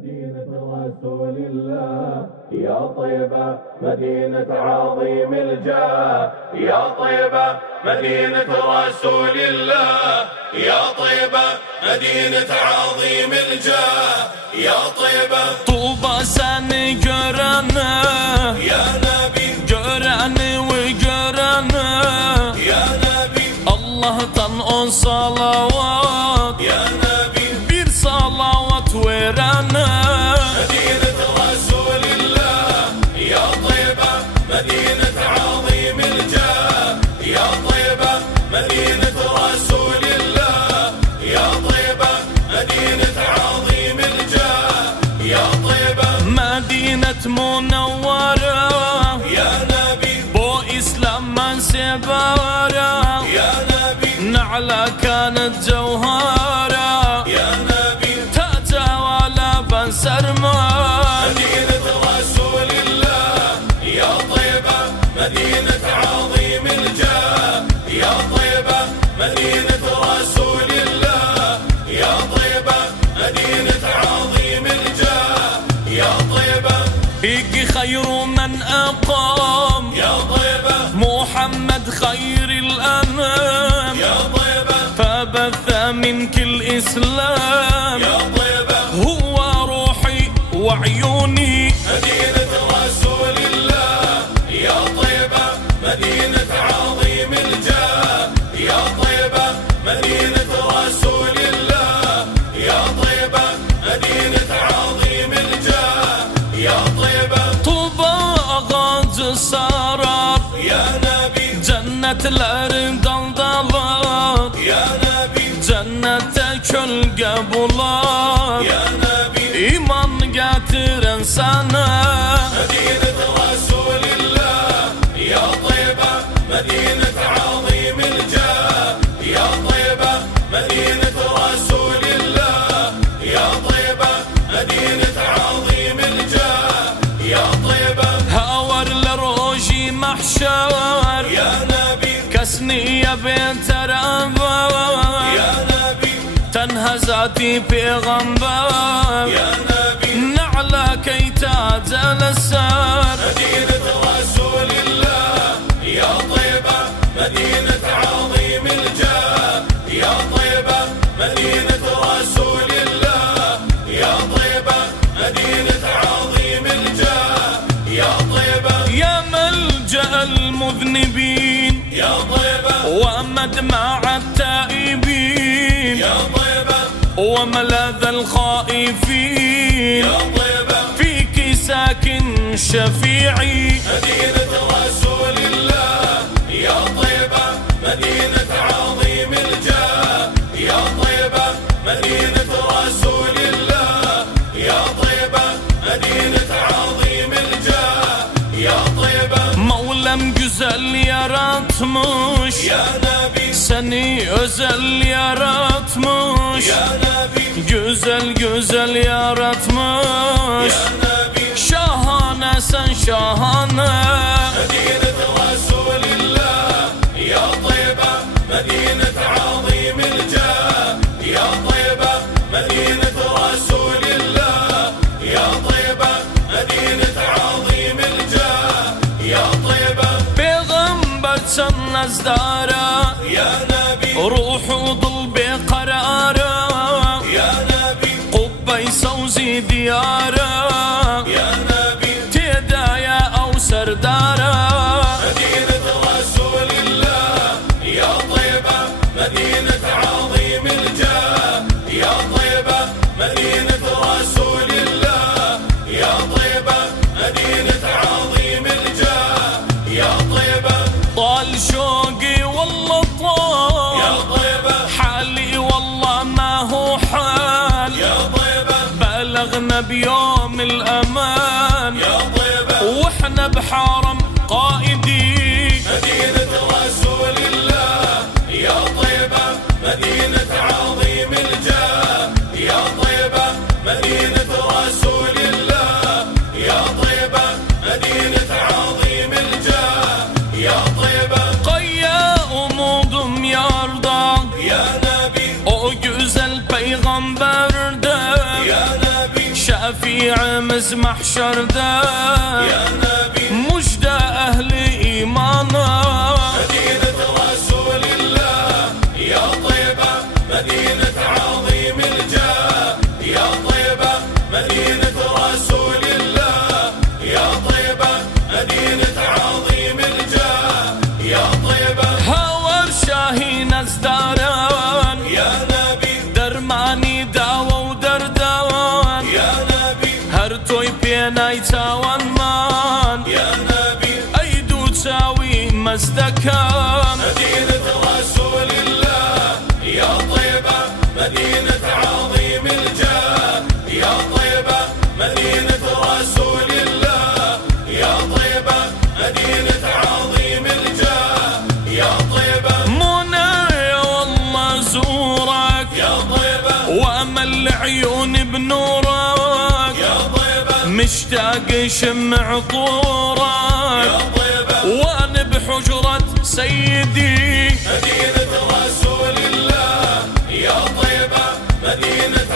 مدينة رسول الله يا طيبة مدينة عظيم الجاه، يا طيبة مدينة رسول الله، يا طيبة مدينة عظيم الجاه، يا طيبة. طوبى سني قرنا يا نبي قراني وقرنا يا نبي الله تنقل صلوات يا نبي بير صلوات ورانا مدينة رسول الله يا طيبة مدينة عظيم الجاه، يا طيبة مدينة رسول الله، يا طيبة مدينة عظيم الجاه، يا طيبة مدينة منورة يا نبي بو إسلام من سبارة يا نبي نعلى كانت جوهرة يا نبي تتوالى بن سرما مدينة رسول الله يا طيبة مدينة عظيم الجاه، يا طيبة مدينة رسول الله، يا طيبة مدينة عظيم الجاه، يا طيبة إيجي خير من أقام يا طيبة محمد خير الأنام يا طيبة فبث منك الإسلام يا طيبة هو روحي وعيوني مدينة رسول الله يا طيبة مدينة عظيم الجاه، يا طيبة مدينة رسول الله، يا طيبة مدينة عظيم الجاه، يا طيبة طوبى غاز سرر يا نبي جنة الأرض ضلال يا نبي جنة كل قبلات يا نبي إيمان قاتر إنسانا مدينة رسول الله يا طيبة مدينة عظيم الجاه، يا طيبة مدينة رسول الله، يا طيبة مدينة عظيم الجاه، يا طيبة هاور لروجي محشر يا نبي كسني يا بنت ربا يا نبي تنهزاتي بغنبر يا نبي نعلى كي تعزل السر مدينة رسول الله يا طيبة مدينة عظيم الجاه، يا طيبة مدينة رسول الله، يا طيبة مدينة عظيم الجاه، يا طيبة يا ملجأ المذنبين يا طيبة ومدمع التائبين يا طيبة وملاذ الخائفين يا طيبة فيك ساكن شفيعي مدينة رسول الله يا طيبة مدينة عظيم الجاه، يا طيبة مدينة رسول الله، يا طيبة مدينة عظيم الجاه، يا طيبة Mevlam güzel yaratmış يا نبي seni özel yaratmış يا نبي güzel güzel yaratmış يا نبي şahane sen şahane مدينة رسول الله يا طيبة مدينة عظيم الجاه، يا طيبة مدينة رسول الله، يا طيبة مدينة عظيم الجاه، يا طيبة Peygamber sen nazdara يا نبي روح وضل بقراره يا نبي قبي صوزي دياره يا نبي تدايا أو سرداره مدينة رسول الله يا طيبة مدينة عظيم الجاه، يا طيبة مدينة رسول الله، يا طيبة مدينة عظيم الجاه، يا طيبة طال شوقي والله يا طال طيبة حالي والله ما هو حال يا طيبة بلغنا بيوم الأمان يا طيبة واحنا بحرم قائدي مدينة رسول الله يا طيبة مدينة عظيم الجاه، يا طيبة مدينة رسول الله، يا طيبة مدينة عظيم الجاه، يا طيبة Kaya umudum yarda يا نبي o güzel peygamberde يا نبي شفيع مزمح شرده يا نبي مجدى أهل إيمانا مدينة رسول الله يا طيبة مدينة عظيم الجاه يا طيبة مدينة رسول الله يا طيبة مدينة عظيم الجاه يا طيبة هاور شاهين ازداران يا نبي درماني داو ودردان يا نبي هرتوي بيناي تاوان مان يا نبي أيدو تاوي مزدكان مدينة رسول الله يا طيبة مدينة عظيم الجاه يا طيبة مدينة رسول الله يا طيبة مدينة عظيم الجاه يا طيبة منى والله زورك يا طيبة وأمل عيون بنورك يا طيبة مشتاق شمع طورك يا طيبة وانا بحجرة سيدي مدينة رسول الله يا طيبة مدينة